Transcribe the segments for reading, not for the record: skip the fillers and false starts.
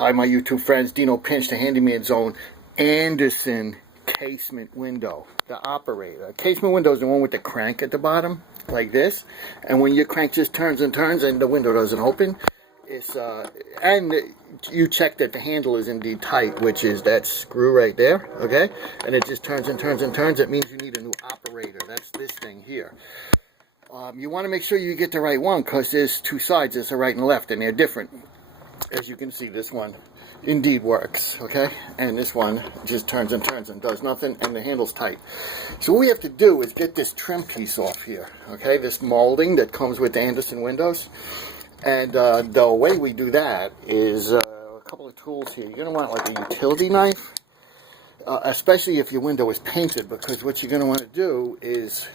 Hi, my YouTube friends. Dino pinched the handyman zone. Anderson casement window. The operator. Casement window is the one with the crank at the bottom, like this. And when your crank just turns and turns and the window doesn't open, it's and you check that the handle is indeed tight, which is that screw right there, okay? And it just turns and turns and turns. It means you need a new operator. That's this thing here. You want to make sure you get the right one, because there's two sides. There's a right and left, and they're different. As you can see, this one indeed works, okay? And this one just turns and turns and does nothing, and the handle's tight. So what we have to do is get this trim piece off here, okay? This molding that comes with the Anderson windows. And the way we do that is a couple of tools here. You're going to want like a utility knife, especially if your window is painted, because what you're going to want to do is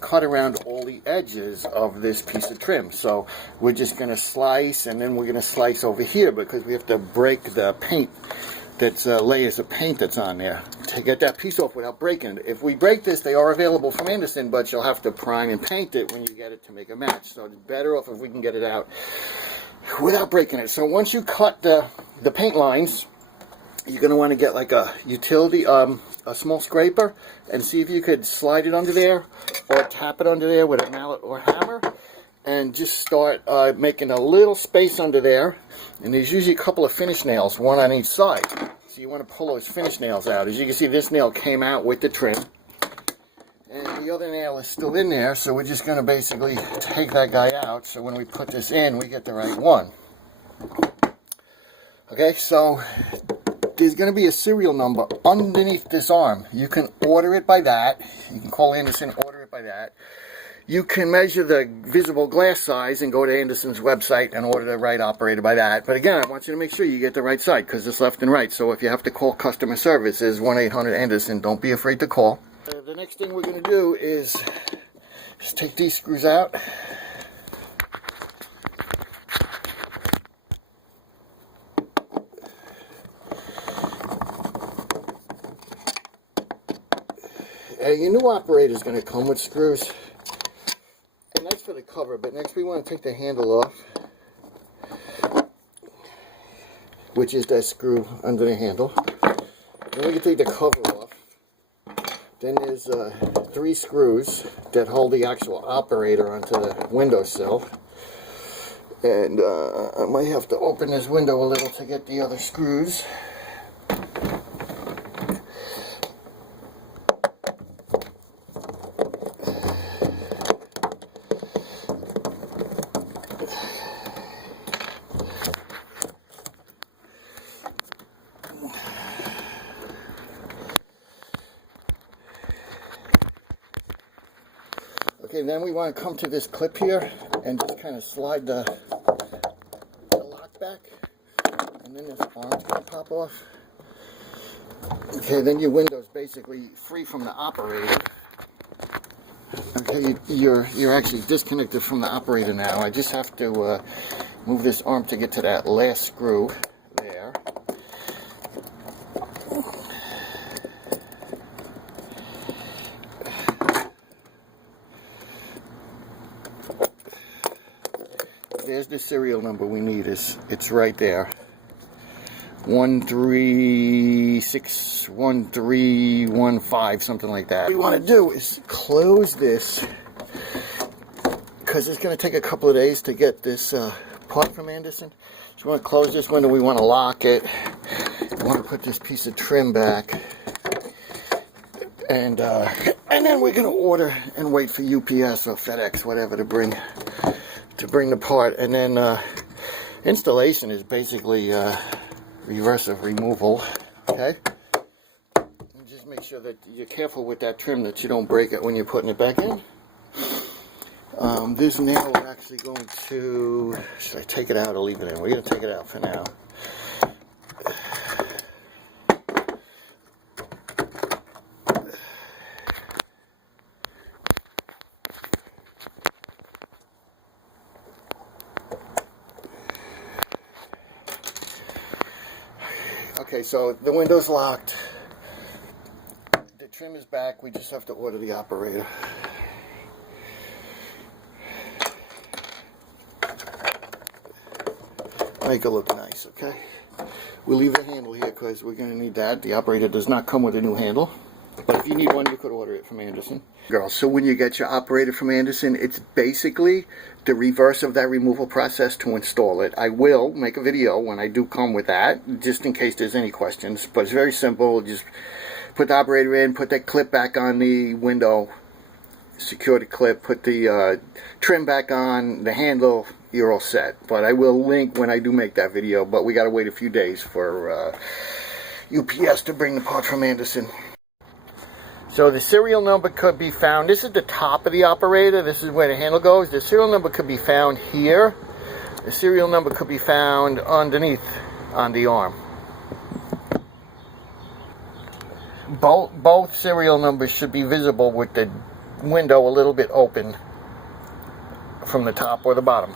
cut around all the edges of this piece of trim. So we're just going to slice, and then we're going to slice over here because we have to break the paint, that's layers of paint that's on there, to get that piece off without breaking it. If we break this, they are available from Anderson, but you'll have to prime and paint it when you get it to make a match. So it's better off if we can get it out without breaking it. So once you cut the paint lines, you're going to want to get like a utility, a small scraper, and see if you could slide it under there or tap it under there with a mallet or hammer, and just start making a little space under there. And there's usually a couple of finish nails, one on each side. So you want to pull those finish nails out. As you can see, this nail came out with the trim, and the other nail is still in there, so we're just going to basically take that guy out, so when we put this in, we get the right one. Okay, so there's going to be a serial number underneath this arm. You can order it by that. You can call Anderson, order it by that. You can measure the visible glass size and go to Anderson's website and order the right operator by that. But again, I want you to make sure you get the right side, because it's left and right. So if you have to call customer service, it's 1-800-ANDERSON. Don't be afraid to call. The next thing we're going to do is just take these screws out. Your new operator is going to come with screws, and that's for the cover. But next we want to take the handle off, which is that screw under the handle. Then we can take the cover off. Then there's 3 screws that hold the actual operator onto the windowsill. And I might have to open this window a little to get the other screws. Okay, then we want to come to this clip here and just kind of slide the lock back, and then this arm's going to pop off. Okay, then your window's basically free from the operator. Okay, you're actually disconnected from the operator now. I just have to move this arm to get to that last screw there. There's the serial number we need. It's right there. 1361315, something like that. What we want to do is close this, because it's going to take a couple of days to get this part from Anderson. So we want to close this window. We want to lock it. We want to put this piece of trim back, and then we're going to order and wait for UPS or FedEx, whatever, to bring the part. And then installation is basically reversive removal. Okay, and just make sure that you're careful with that trim, that you don't break it when you're putting it back in. This nail is actually going to, should I take it out or leave it in? We're going to take it out for now. Okay, so the window's locked. The trim is back. We just have to order the operator. I make it look nice, okay? We'll leave the handle here because we're going to need that. The operator does not come with a new handle. But if you need one, you could order it from Anderson. Girls, so when you get your operator from Anderson, it's basically the reverse of that removal process to install it. I will make a video when I do come with that, just in case there's any questions. But it's very simple. Just put the operator in, put that clip back on the window, secure the clip, put the trim back on, the handle, you're all set. But I will link when I do make that video, but we got to wait a few days for UPS to bring the part from Anderson. So the serial number could be found, this is the top of the operator, this is where the handle goes. The serial number could be found here. The serial number could be found underneath on the arm. Both serial numbers should be visible with the window a little bit open from the top or the bottom.